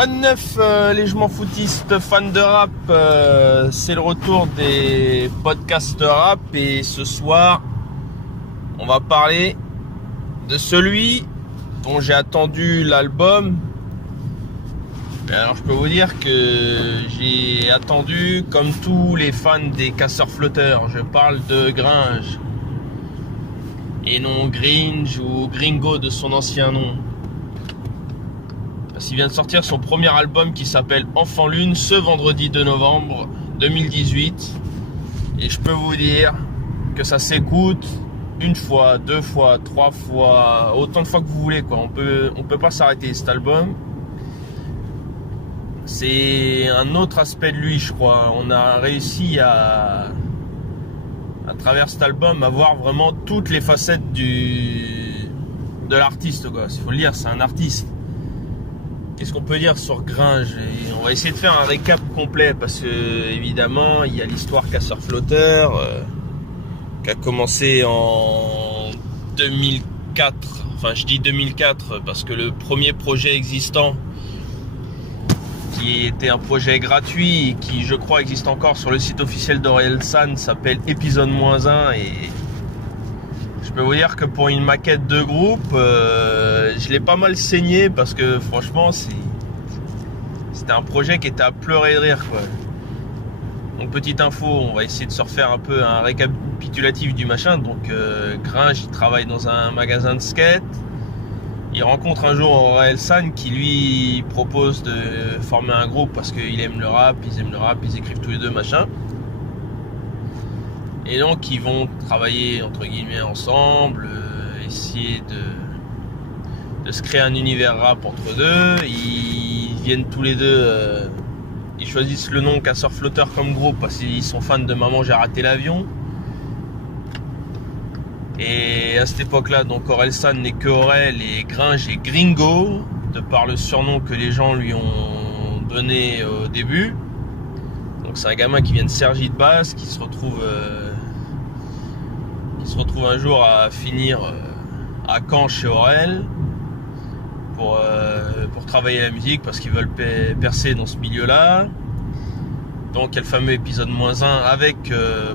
Quoi de neuf, les je m'en foutistes fans de rap, c'est le retour des podcasts rap et ce soir on va parler de celui dont j'ai attendu l'album. Alors je peux vous dire que j'ai attendu comme tous les fans des casseurs flotteurs, je parle de Gringe et non Gringe ou Gringo de son ancien nom. Il vient de sortir son premier album qui s'appelle Enfant Lune ce vendredi 2 novembre 2018 et je peux vous dire que ça s'écoute une fois, deux fois, trois fois, autant de fois que vous voulez quoi. On peut pas s'arrêter. Cet album, c'est un autre aspect de lui, je crois. On a réussi à travers cet album à voir vraiment toutes les facettes de l'artiste quoi. Il faut le dire, c'est un artiste. Qu'est-ce qu'on peut dire sur Gringe? Et on va essayer de faire un récap complet parce que évidemment il y a l'histoire casseur-flotteur qui a commencé en 2004. Enfin je dis 2004 parce que le premier projet existant qui était un projet gratuit et qui je crois existe encore sur le site officiel d'Orelsan s'appelle Épisode-1 et je peux vous dire que pour une maquette de groupe, je l'ai pas mal saigné parce que franchement, c'était un projet qui était à pleurer de rire quoi. Donc petite info, on va essayer de se refaire un peu un récapitulatif du machin. Donc Gringe, il travaille dans un magasin de skate. Il rencontre un jour Orelsan qui lui propose de former un groupe parce qu'il aime le rap, ils écrivent tous les deux machin. Et donc ils vont travailler entre guillemets ensemble, essayer de se créer un univers rap entre deux. Ils viennent tous les deux, ils choisissent le nom Casseur Flotteur comme groupe parce qu'ils sont fans de Maman j'ai raté l'avion. Et à cette époque-là, donc Orelsan n'est que Aurel et Gringe est Gringo, de par le surnom que les gens lui ont donné au début. Donc c'est un gamin qui vient de Cergy de Basse, qui se retrouve un jour à finir à Caen chez Aurel pour travailler la musique parce qu'ils veulent percer dans ce milieu-là. Donc il y a le fameux épisode-1 avec,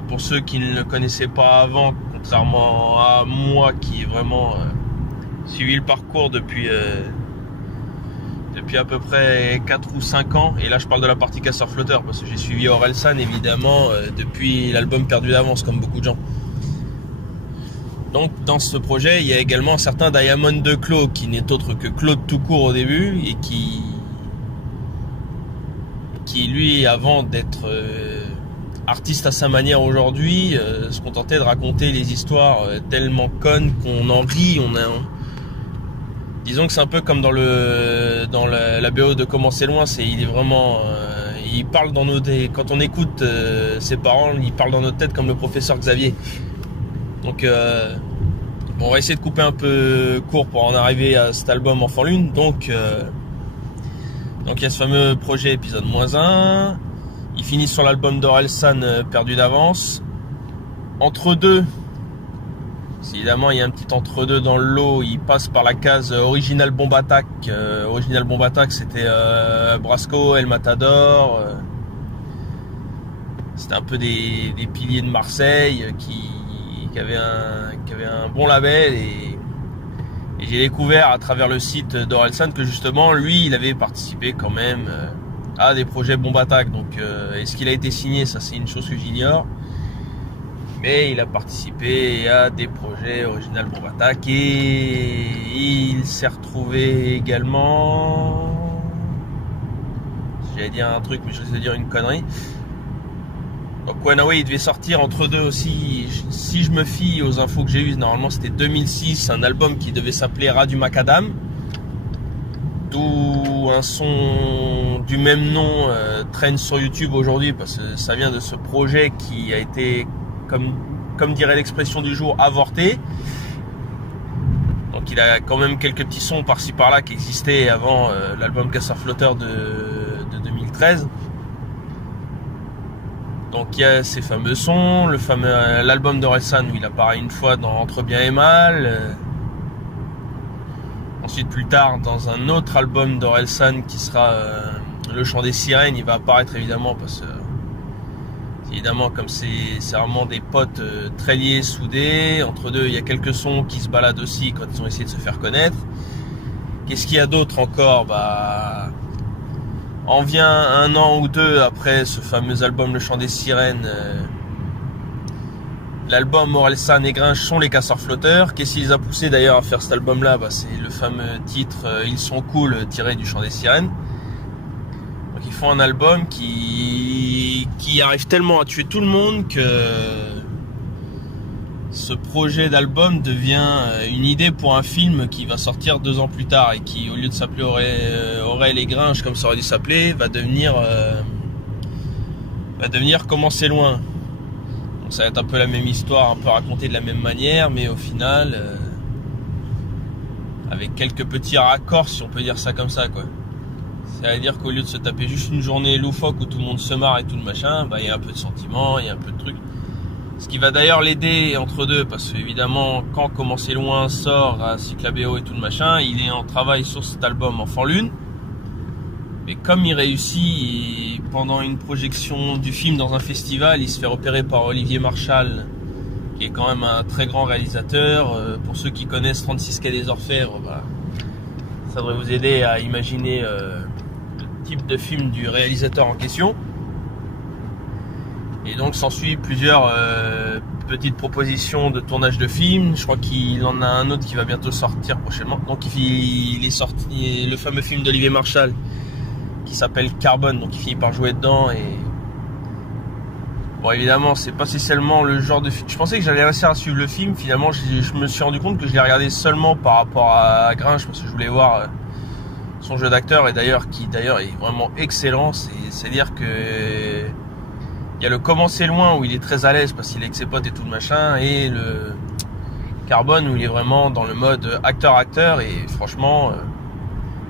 pour ceux qui ne le connaissaient pas avant, contrairement à moi qui ai vraiment suivi le parcours depuis à peu près 4 ou 5 ans, et là je parle de la partie casseur-flotteur parce que j'ai suivi Orelsan évidemment depuis l'album Perdu d'avance comme beaucoup de gens. Donc dans ce projet il y a également un certain Diamond de Claude qui n'est autre que Claude tout court au début et qui lui avant d'être artiste à sa manière aujourd'hui se contentait de raconter les histoires tellement connes qu'on en rit. Disons que c'est un peu comme dans la BO de Comment c'est loin, il est vraiment il parle dans quand on écoute ses parents, il parle dans notre tête comme le professeur Xavier. Donc on va essayer de couper un peu court pour en arriver à cet album Enfant Lune. Donc il y a ce fameux projet Épisode-1. Il finit sur l'album d'Orelsan Perdu d'avance. Entre deux, évidemment il y a un petit entre deux dans le lot. Il passe par la case Original Bomb Attack. Original Bomb Attack c'était Brasco, El Matador. C'était un peu des piliers de Marseille qui avaient un bon label et j'ai découvert à travers le site d'Orelsan que justement lui il avait participé quand même à des projets Bomb Attack. Donc est-ce qu'il a été signé, ça c'est une chose que j'ignore, mais il a participé à des projets Original Bomb Attack et il s'est retrouvé également, j'allais dire un truc mais je vais dire une connerie. Donc ouais, il devait sortir entre deux aussi, si je me fie aux infos que j'ai eues, normalement c'était 2006, un album qui devait s'appeler Ras du Macadam, d'où un son du même nom traîne sur YouTube aujourd'hui parce que ça vient de ce projet qui a été, comme dirait l'expression du jour, avorté. Donc il a quand même quelques petits sons par-ci par-là qui existaient avant l'album Casseur Flotteur de 2013. Donc il y a ces fameux sons, l'album d'Orelsan où il apparaît une fois dans Entre bien et mal. Ensuite, plus tard, dans un autre album d'Orelsan qui sera Le Chant des Sirènes, il va apparaître évidemment parce que évidemment comme c'est vraiment des potes très liés, soudés. Entre deux, il y a quelques sons qui se baladent aussi quand ils ont essayé de se faire connaître. Qu'est-ce qu'il y a d'autre encore? En vient un an ou deux après ce fameux album Le Chant des Sirènes. L'album Orelsan et Gringe sont les casseurs flotteurs. Qu'est-ce qui les a poussés d'ailleurs à faire cet album-là? C'est le fameux titre Ils sont cool tiré du Chant des Sirènes. Donc ils font un album qui arrive tellement à tuer tout le monde que ce projet d'album devient une idée pour un film qui va sortir 2 ans plus tard et qui, au lieu de s'appeler Aurel et Gringe comme ça aurait dû s'appeler, va devenir Comment c'est loin. Donc ça va être un peu la même histoire, un peu racontée de la même manière, mais au final avec quelques petits raccords, si on peut dire ça comme ça, quoi. C'est-à-dire qu'au lieu de se taper juste une journée loufoque où tout le monde se marre et tout le machin, il y a un peu de sentiment, il y a un peu de trucs. Ce qui va d'ailleurs l'aider entre deux, parce que évidemment quand Comment c'est loin sort ainsi que la BO et tout le machin, il est en travail sur cet album Enfant Lune. Mais comme il réussit pendant une projection du film dans un festival, il se fait repérer par Olivier Marchal, qui est quand même un très grand réalisateur. Pour ceux qui connaissent 36 quai des Orfèvres, ça devrait vous aider à imaginer le type de film du réalisateur en question. Et donc s'ensuit plusieurs petites propositions de tournage de films. Je crois qu'il en a un autre qui va bientôt sortir prochainement. Donc il est sorti le fameux film d'Olivier Marchal qui s'appelle Carbone, donc il finit par jouer dedans. Et bon, évidemment c'est pas spécialement le genre de film. Je pensais que j'allais réussir à suivre le film. Finalement je me suis rendu compte que je l'ai regardé seulement par rapport à Gringe, parce que je voulais voir son jeu d'acteur, et qui est vraiment excellent. C'est-à-dire que il y a le Comment c'est loin où il est très à l'aise parce qu'il est avec ses potes et tout le machin, et le Carbone où il est vraiment dans le mode acteur, et franchement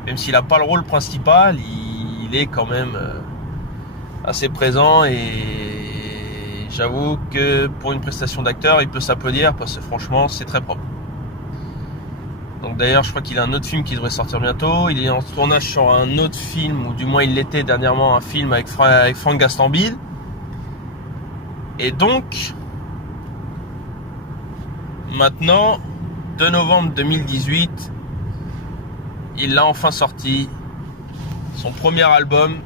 même s'il n'a pas le rôle principal, il est quand même assez présent, et j'avoue que pour une prestation d'acteur il peut s'applaudir parce que franchement c'est très propre. Donc d'ailleurs je crois qu'il a un autre film qui devrait sortir bientôt. Il est en tournage sur un autre film, ou du moins il l'était dernièrement, un film avec Franck Gastambide. Et donc maintenant, 2 novembre 2018, il l'a enfin sorti, son premier album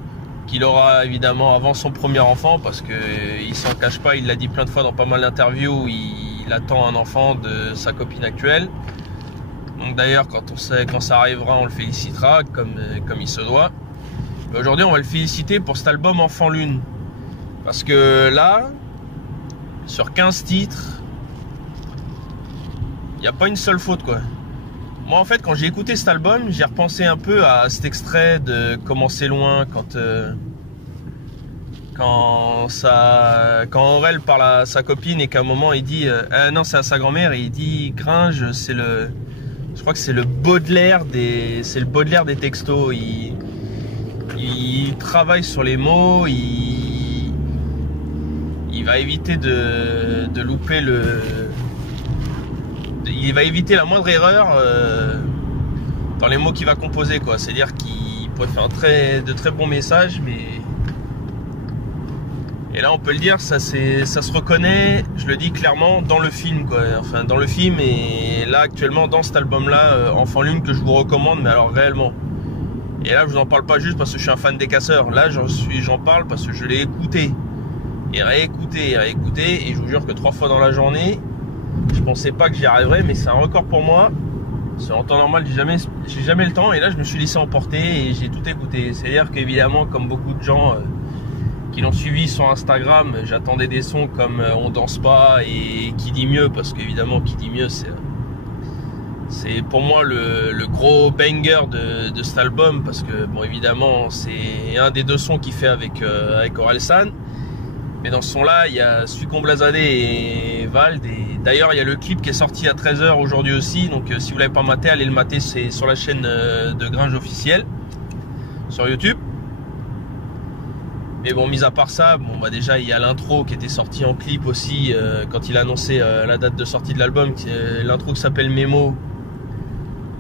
qu'il aura évidemment avant son premier enfant, parce que il s'en cache pas, il l'a dit plein de fois dans pas mal d'interviews, il attend un enfant de sa copine actuelle. Donc d'ailleurs quand ça arrivera, on le félicitera comme il se doit. Mais aujourd'hui on va le féliciter pour cet album Enfant Lune, parce que là, sur 15 titres, il n'y a pas une seule faute, quoi. Moi en fait quand j'ai écouté cet album, j'ai repensé un peu à cet extrait de Comment c'est loin, quand Aurel parle à sa copine et qu'à un moment il dit non, c'est à sa grand-mère, et il dit Gringe, je crois que c'est le Baudelaire des textos. Il travaille sur les mots, il va éviter de louper il va éviter la moindre erreur dans les mots qu'il va composer, quoi. C'est-à-dire qu'il pourrait faire de très bons messages, mais et là on peut le dire, ça se reconnaît, je le dis clairement, dans le film, quoi. Enfin dans le film, et là actuellement dans cet album là Enfant Lune, que je vous recommande, mais alors réellement. Et là je vous en parle pas juste parce que je suis un fan des casseurs, là j'en parle parce que je l'ai écouté et réécouté, et je vous jure que 3 fois dans la journée. Je pensais pas que j'y arriverais, mais c'est un record pour moi. En temps normal, j'ai jamais le temps, et là je me suis laissé emporter et j'ai tout écouté. C'est-à-dire qu'évidemment, comme beaucoup de gens qui l'ont suivi sur Instagram, j'attendais des sons comme On danse pas et Qui dit mieux, parce qu'évidemment Qui dit mieux c'est pour moi le gros banger de cet album, parce que bon évidemment c'est un des 2 sons qu'il fait avec Orelsan. Mais dans ce son-là, il y a Suicombe Blazadé et Vald. Et d'ailleurs, il y a le clip qui est sorti à 13h aujourd'hui aussi. Donc si vous ne l'avez pas maté, allez le mater. C'est sur la chaîne de Gringe officielle sur YouTube. Mais bon, mis à part ça, déjà il y a l'intro qui était sorti en clip aussi quand il a annoncé la date de sortie de l'album. L'intro qui s'appelle Mémo.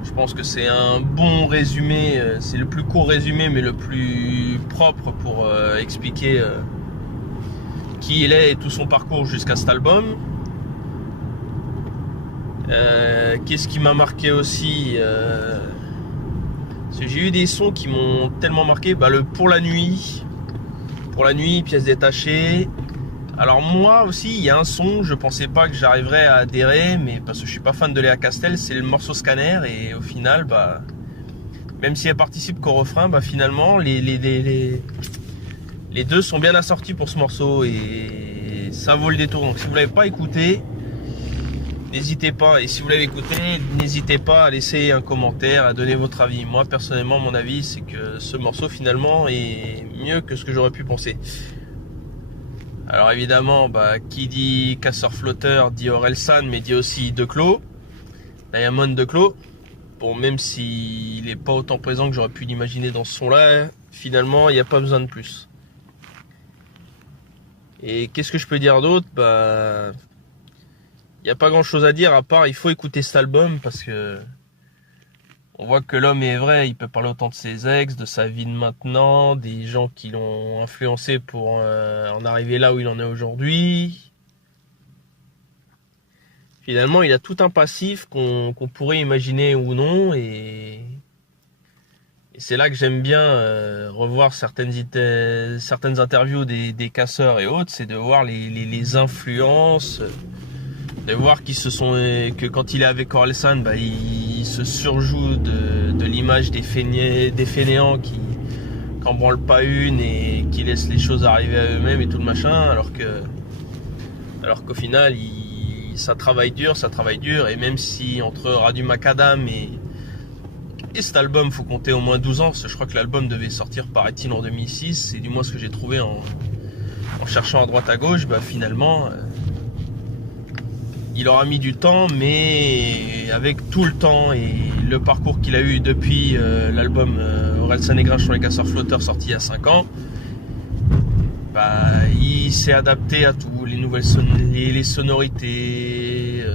Je pense que c'est un bon résumé, c'est le plus court résumé mais le plus propre pour expliquer qui il est et tout son parcours jusqu'à cet album. Qu'est-ce qui m'a marqué aussi, parce que j'ai eu des sons qui m'ont tellement marqué, Pour la nuit, pièce détachée. Alors moi aussi, il y a un son, je pensais pas que j'arriverais à adhérer, mais parce que je suis pas fan de Léa Castel, c'est le morceau Scanner, et au final, même si elle participe qu'au refrain, finalement, les deux sont bien assortis pour ce morceau, et ça vaut le détour. Donc si vous l'avez pas écouté, n'hésitez pas, et si vous l'avez écouté, n'hésitez pas à laisser un commentaire, à donner votre avis. Moi, personnellement, mon avis, c'est que ce morceau, finalement, est mieux que ce que j'aurais pu penser. Alors évidemment, qui dit casseur-flotteur dit Orelsan, mais dit aussi Declos, Diamond Declos. Bon, même s'il n'est pas autant présent que j'aurais pu l'imaginer dans ce son-là, finalement, il n'y a pas besoin de plus. Et qu'est-ce que je peux dire d'autre? Il n'y a pas grand-chose à dire, à part il faut écouter cet album, parce que on voit que l'homme est vrai, il peut parler autant de ses ex, de sa vie de maintenant, des gens qui l'ont influencé pour en arriver là où il en est aujourd'hui. Finalement, il a tout un passif qu'on pourrait imaginer ou non, et c'est là que j'aime bien revoir certaines interviews des casseurs et autres, c'est de voir les influences, de voir que quand il est avec Orelsan, il se surjoue de l'image des fainéants qui n'en branlent pas une et qui laissent les choses arriver à eux-mêmes et tout le machin, alors qu'au final, ça travaille dur, et même si entre Radu Macadam et cet album, faut compter au moins 12 ans, parce que je crois que l'album devait sortir, paraît-il, en 2006, c'est du moins ce que j'ai trouvé en cherchant à droite à gauche, finalement... il aura mis du temps, mais avec tout le temps et le parcours qu'il a eu depuis l'album Orelsan et Grinch sur les casseurs flotteurs sorti il y a 5 ans, il s'est adapté à tout, les nouvelles les sonorités,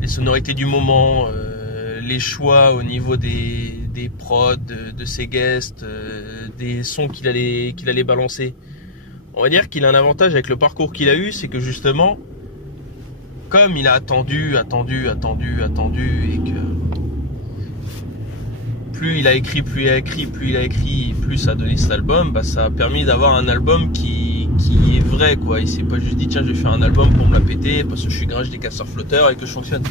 les sonorités du moment, les choix au niveau des prods, de ses guests, des sons qu'il allait balancer. On va dire qu'il a un avantage avec le parcours qu'il a eu, c'est que justement, comme il a attendu, et que plus il a écrit, plus ça a donné cet album, ça a permis d'avoir un album qui est vrai, quoi. Il s'est pas juste dit, tiens, je vais faire un album pour me la péter, parce que je suis Grinch des casseurs flotteurs et que je fonctionne.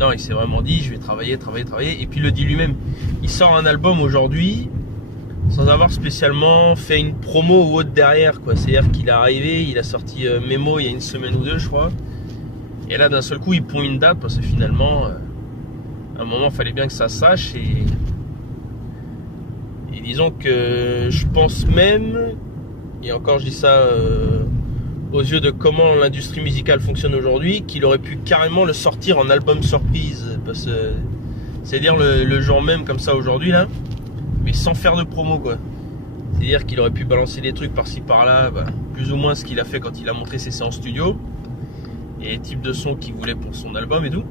Non, il s'est vraiment dit, je vais travailler, et puis il le dit lui-même. Il sort un album aujourd'hui, sans avoir spécialement fait une promo ou autre derrière, quoi. C'est-à-dire qu'il est arrivé, il a sorti Mémo il y a une semaine ou deux, je crois. Et là, d'un seul coup, il pond une date, parce que finalement, à un moment, il fallait bien que ça sache. Et disons que je pense même, et encore je dis ça aux yeux de comment l'industrie musicale fonctionne aujourd'hui, qu'il aurait pu carrément le sortir en album surprise. Parce que c'est-à-dire le jour même, comme ça aujourd'hui, là, mais sans faire de promo, quoi. C'est-à-dire qu'il aurait pu balancer des trucs par-ci par-là, plus ou moins ce qu'il a fait quand il a montré ses séances studio. Et les types de sons qu'il voulait pour son album et tout.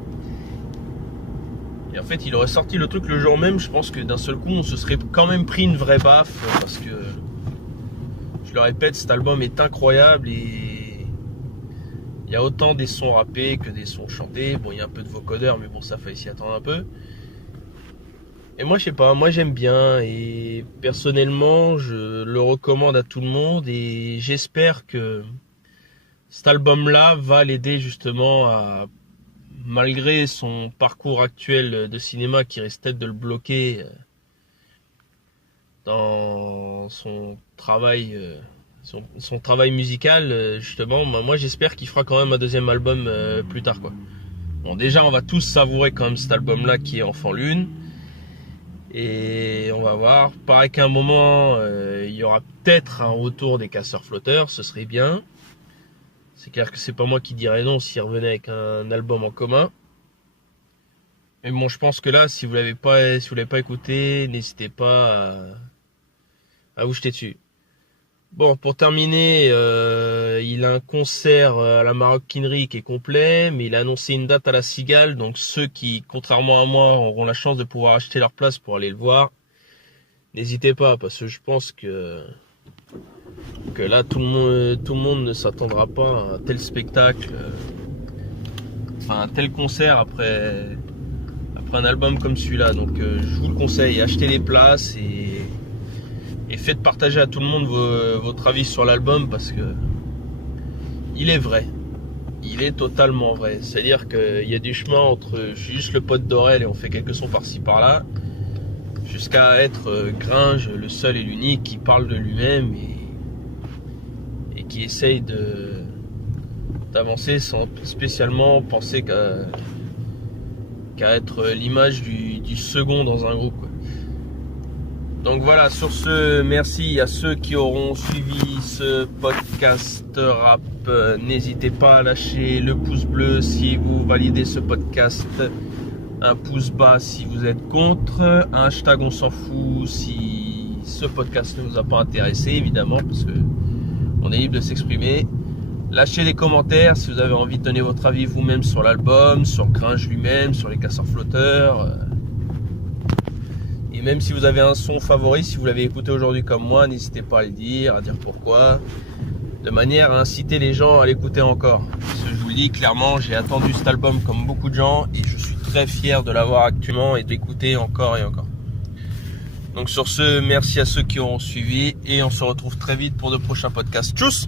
Et en fait, il aurait sorti le truc le jour même. Je pense que d'un seul coup, on se serait quand même pris une vraie baffe, parce que, je le répète, cet album est incroyable, et il y a autant des sons rappés que des sons chantés. Bon, il y a un peu de vocodeur, mais bon, ça fallait s'y attendre un peu. Et moi, je sais pas, moi j'aime bien, et personnellement, je le recommande à tout le monde, et j'espère que cet album-là va l'aider justement à, malgré son parcours actuel de cinéma qui risque peut-être de le bloquer dans son travail, son travail musical, justement, moi j'espère qu'il fera quand même un deuxième album plus tard, quoi. Bon, déjà on va tous savourer quand même cet album-là qui est Enfant Lune, et on va voir. Pareil qu'à un moment, il y aura peut-être un retour des casseurs flotteurs, ce serait bien. C'est clair que c'est pas moi qui dirais non s'il revenait avec un album en commun. Mais bon, je pense que là, si vous l'avez pas écouté, n'hésitez pas à vous jeter dessus. Bon, pour terminer, il a un concert à la Maroquinerie qui est complet, mais il a annoncé une date à la Cigale, donc ceux qui, contrairement à moi, auront la chance de pouvoir acheter leur place pour aller le voir, n'hésitez pas, parce que je pense que là, tout le monde ne s'attendra pas à un tel spectacle, enfin un tel concert après un album comme celui-là. Donc je vous le conseille, achetez les places et faites partager à tout le monde votre avis sur l'album, parce que il est vrai. Il est totalement vrai. C'est-à-dire qu'il y a du chemin entre juste le pote d'Aurel et on fait quelques sons par-ci par-là, jusqu'à être Gringe, le seul et l'unique, qui parle de lui-même et qui essaye d'avancer sans spécialement penser qu'à être l'image du second dans un groupe, quoi. Donc voilà, sur ce, merci à ceux qui auront suivi ce podcast rap. N'hésitez pas à lâcher le pouce bleu si vous validez ce podcast, un pouce bas si vous êtes contre, un hashtag on s'en fout si ce podcast ne vous a pas intéressé, évidemment, parce que on est libre de s'exprimer. Lâchez les commentaires si vous avez envie de donner votre avis vous-même sur l'album, sur Gringe lui-même, sur les casseurs flotteurs. Et même si vous avez un son favori, si vous l'avez écouté aujourd'hui comme moi, n'hésitez pas à le dire, à dire pourquoi, de manière à inciter les gens à l'écouter encore. Parce que je vous le dis clairement, j'ai attendu cet album comme beaucoup de gens et je suis très fier de l'avoir actuellement et d'écouter encore et encore. Donc sur ce, merci à ceux qui auront suivi et on se retrouve très vite pour de prochains podcasts. Tchuss!